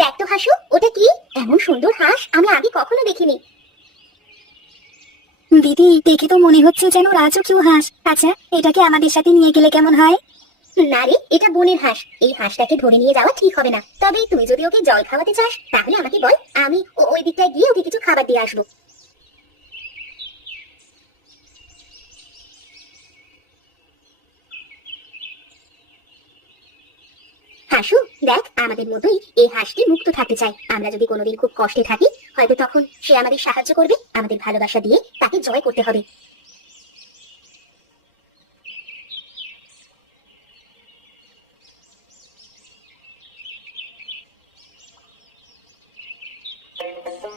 দেখ তো হাসু, ওটা কি? এমন সুন্দর হাঁস আমি আগে কখনো দেখিনি। দিদি, দেখে তো মনে হচ্ছে যেন রাজকীয় হাঁস। আচ্ছা, এটাকে আমাদের সাথে নিয়ে গেলে কেমন হয়? না রে, এটা বনের হাঁস। এই হাঁসটাকে ধরে নিয়ে যাওয়া ঠিক হবে না। তবে তুই যদি ওকে জল খাওয়াতে চাস তাহলে আমাকে বল, আমি ওই দিকটায় গিয়ে ওকে কিছু খাবার দিয়ে আসবো। হাসু, দেখ, আমাদের মতোই এই হাঁসটি মুক্ত থাকতে চায়। আমরা যদি কোনোদিন খুব কষ্টে থাকি, হয়তো তখন সে আমাদের সাহায্য করবে। আমাদের ভালোবাসা দিয়ে তাকে জয় করতে হবে।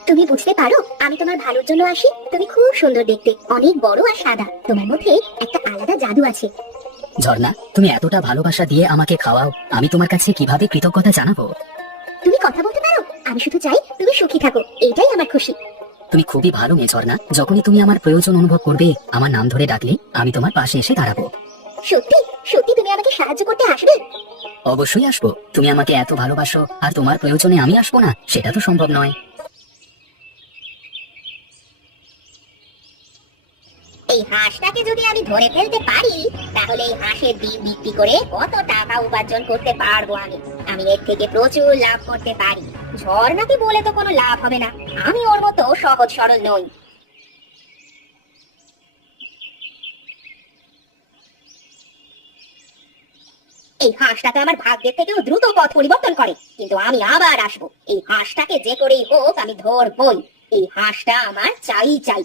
তুমি বুঝতে পারো, আমি তোমার ভালোর জন্য আসি। তুমি খুব সুন্দর দেখতে, অনেক বড় আর সাদা। তোমার মধ্যে একটা আলাদা জাদু আছে। ঝর্ণা, তুমি এতটা ভালোবাসা দিয়ে আমাকে খাওয়াও, আমি তোমার কাছে কিভাবে কৃতজ্ঞতা জানাবো? তুমি কথা বলতে পারো? আমি শুধু চাই তুমি সুখী থাকো, এইটাই আমার খুশি। তুমি খুবই ভালো মেয়ে ঝর্ণা। যখনই তুমি আমার প্রয়োজন অনুভব করবে, আমার নাম ধরে ডাকলে আমি তোমার পাশে এসে দাঁড়াবো। সত্যি সত্যি তুমি আমাকে সাহায্য করতে আসবে? অবশ্যই আসবো। তুমি আমাকে এত ভালোবাসো, আর তোমার প্রয়োজনে আমি আসবো না, সেটা তো সম্ভব নয়। এই হাঁসটাকে যদি আমি ধরে ফেলতে পারি, তাহলে এই হাঁসের ডিম বিক্রি করে কত টাকা উপার্জন করতে পারবো আমি। আমি এর থেকে প্রচুর লাভ করতে পারি। ঝর্ণাকে বলে তো কোনো লাভ হবে না, আমি ওর মতো সহজ সরল নই। এই হাঁসটাকে আমার ভাগ্যের থেকেও দ্রুত পথ পরিবর্তন করে, কিন্তু আমি আবার আসবো। এই হাঁসটাকে যে করেই হোক আমি ধরবই। এই হাঁসটা আমার চাই চাই।